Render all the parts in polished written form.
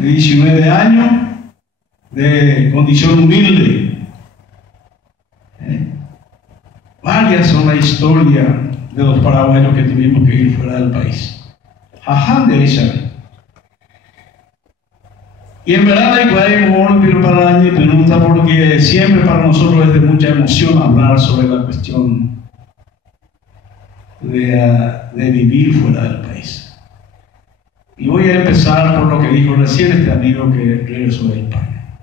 de 19 años, de condición humilde. Varias son la historia de los paraguayos que tuvimos que ir fuera del país. Jaján de ella. Y en verdad hay pero para la gente pregunta porque siempre para nosotros es de mucha emoción hablar sobre la cuestión de vivir fuera del país. Y voy a empezar por lo que dijo recién este amigo que regresó de España.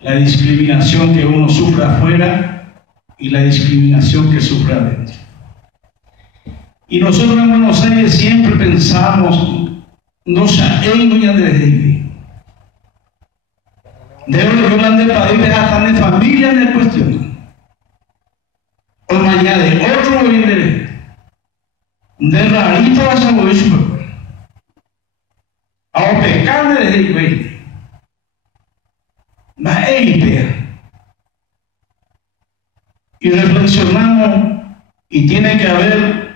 La discriminación que uno sufre afuera y la discriminación que sufre adentro. Y nosotros en Buenos Aires siempre pensamos, no sabemos ya desde de lo que hablan de país hasta de familia en el cuestión. O mañana de otro de rarito a esa voz a pecar desde el güey. Ma idea. Y reflexionamos y tiene que haber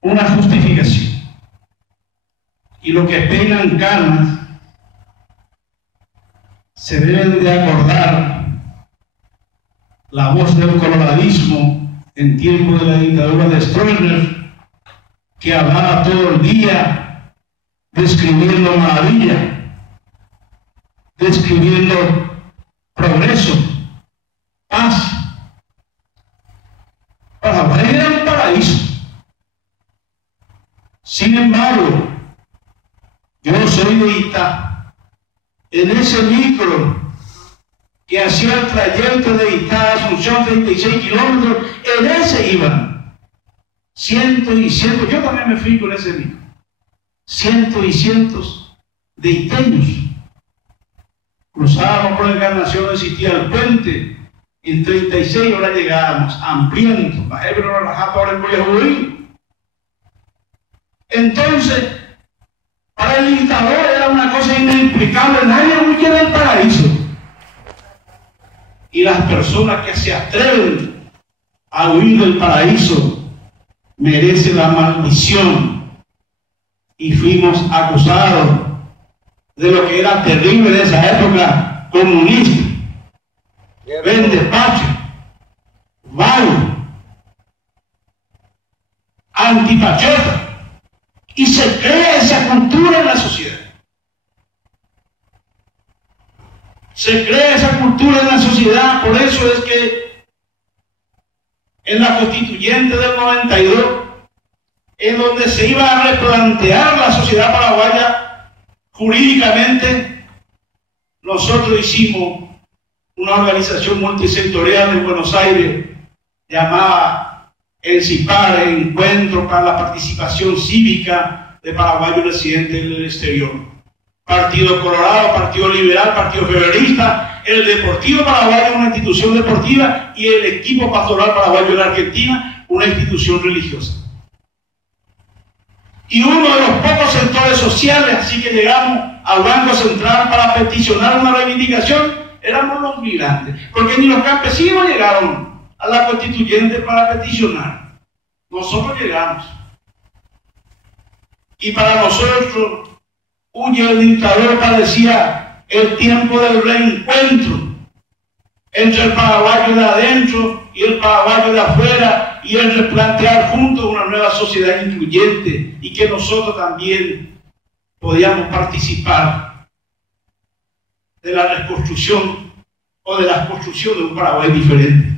una justificación. Y lo que peinan canas se deben de acordar la voz del coloradismo en tiempo de la dictadura de Stroessner, que hablaba todo el día describiendo maravilla, describiendo progreso, paz. Paraguay era un paraíso. Sin embargo, yo soy de Itá. En ese micro que hacía el trayecto de Itá a Asunción, 36 kilómetros, en ese iban cientos y cientos, yo también me fui con ese micro, cientos y cientos de iteños. Cruzábamos por Encarnación, existía el puente, en 36 horas llegábamos, hambrientos, entonces, para el dictador era una cosa inexplicable, nadie huye del paraíso. Y las personas que se atreven a huir del paraíso merecen la maldición. Y fuimos acusados de lo que era terrible de esa época comunista. Vende patria, vago, antipatriota. Y se crea esa cultura en la sociedad. Se crea esa cultura en la sociedad, por eso es que en la constituyente del 92, en donde se iba a replantear la sociedad paraguaya jurídicamente, nosotros hicimos una organización multisectorial en Buenos Aires llamada ENCIPAR, Encuentro para la Participación Cívica de Paraguayos residentes en el exterior. Partido Colorado, Partido Liberal, Partido Federalista, el Deportivo Paraguayo, una institución deportiva, y el Equipo Pastoral Paraguayo de la Argentina, una institución religiosa. Y uno de los pocos sectores sociales, así que llegamos al Banco Central para peticionar una reivindicación, éramos los migrantes, porque ni los campesinos llegaron a la constituyente para peticionar. Nosotros llegamos. Y para nosotros, huye el dictador, parecía el tiempo del reencuentro entre el paraguayo de adentro y el paraguayo de afuera, y el replantear juntos una nueva sociedad incluyente, y que nosotros también podíamos participar de la reconstrucción o de la construcción de un Paraguay diferente.